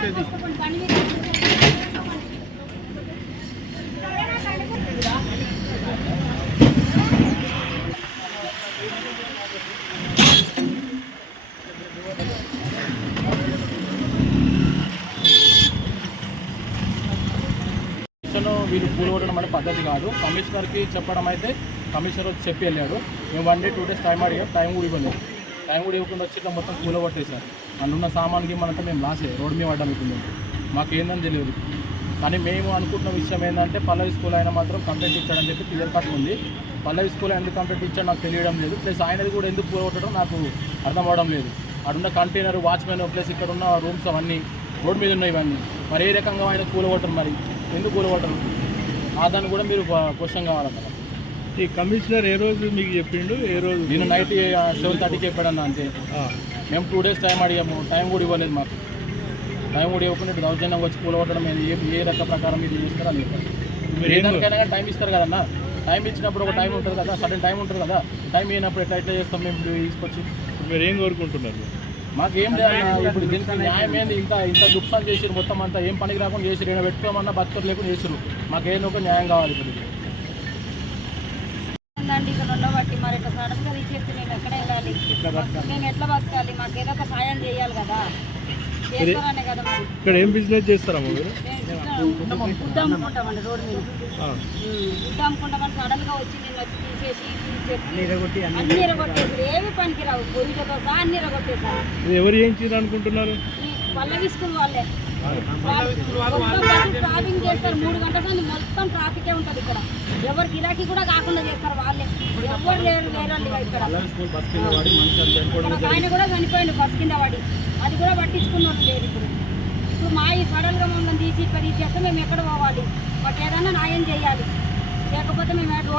వచ్చేది. వీళ్ళు కూలగొట్టడం అంటే పద్ధతి కాదు. కమిషనర్కి చెప్పడం అయితే కమిషనర్ వచ్చి చెప్పి వెళ్ళాడు. మేము 1 day 2 days టైం అడిగాం, టైం కూడా ఇవ్వలేదు. టైం కూడా ఇవ్వకుండా వచ్చి ఇట్లా మొత్తం కూలగొట్టేశారు. అందున్న సామాన్కి మనంతా మేము లాసే, రోడ్డు మీద పడ్డాం. ఇప్పుడు మాకు ఏందని తెలియదు. కానీ మేము అనుకుంటున్న విషయం ఏంటంటే పల్లవి స్కూల్ అయినా మాత్రం కంప్లైంట్ ఇచ్చాడని చెప్పి క్లియర్ కట్ ఉంది. పల్లవి స్కూల్ ఎందుకు కంప్లైంట్ ఇచ్చాడో నాకు తెలియడం లేదు. ప్లస్ ఆయనది కూడా ఎందుకు కూలగొట్టడం నాకు అర్థం అవడం లేదు. అక్కడున్న కంటైనర్, వాచ్మెన్, ప్లస్ ఇక్కడ ఉన్న రూమ్స్ అవన్నీ రోడ్డు మీద ఉన్నాయి. ఇవన్నీ మరి ఏ రకంగా ఆయన కూలగొట్టరు, మరి ఎందుకు కూలగొట్టరు? దాన్ని కూడా మీరు క్వశ్చన్ కావాలన్నమాట. ఈ కమిషనర్ ఏ రోజు మీకు చెప్పిండు? ఏ రోజు? నేను నైట్ 7:30కి చెప్పాడన్న. అంతే. మేము 2 days టైం అడిగాము, టైం కూడా ఇవ్వలేదు మాకు. టైం కూడా ఇవ్వకుండా దౌర్జన్యం వచ్చి కూలగొట్టడం ఏ రక ప్రకారం మీరు చేస్తారో అని చెప్పారు. మీరు ఏదానికైనా కానీ టైం ఇస్తారు కదన్నా. టైం ఇచ్చినప్పుడు ఒక టైం ఉంటుంది కదా, సడన్ టైం ఉంటుంది కదా. టైం ఇవ్వనప్పుడు ఎట్లా చేస్తాం మేము తీసుకొచ్చి? మీరు ఏం కోరుకుంటున్నారు? మాకేం లేదు. ఇప్పుడు దీనికి న్యాయం ఏంది? ఇంత దుఃఖాలు చేసారు, మొత్తం అంతా ఏం పనికి రాకుండా చేసారు. ఇక్కడ పెట్టుకోమన్నా బతుకులు లేకుండా చేసారు. మాకేదో ఒక న్యాయం కావాలి. ఇప్పుడు ఇక్కడ ఉండబట్టి మరి ఇట్లా సడన్గా తీసేస్తే మేము ఎక్కడ వెళ్ళాలి? మేము ఎట్లా బతకాలి? మాకు ఏదో ఒక సాయం చేయాలి కదా. చేస్తారనే కదా. మరి ఇక్కడ ఏం బిజినెస్ చేస్తారమ్మా మీరు? గుడ్డ అమ్ముకుంటామండి రోడ్డు మీద. గుడ్డ అమ్ముకుంటామని సడన్గా వచ్చి నేను వచ్చి తీసేసి అన్ని ఎరగొట్టేసారు. ఏమి పనికి రావు. పొయ్యిలతో సహా అన్ని ఎరగొట్టేసారు. ఎవరు ఏం చేయాలి అనుకుంటున్నారు? పల్లవి స్కూల్ వాళ్ళే ట్రాఫింగ్ చేస్తారు. 3 గంటల నుండి మొత్తం ట్రాఫికే ఉంటుంది ఇక్కడ. ఎవరు గిరాకీ కూడా కాకుండా చేస్తారు వాళ్ళే. ఎవరు లేరండి ఇక్కడ. ఆయన కూడా చనిపోయింది బస్ కింద పడి. అది కూడా పట్టించుకున్నట్టు లేదు. ఇప్పుడు మా ఈ సడన్గా మమ్మల్ని తీసి ఇక్కడ తీసేస్తే మేము ఎక్కడ పోవాలి? మాకు ఏదైనా న్యాయం చేయాలి. లేకపోతే మేము రోడ్డు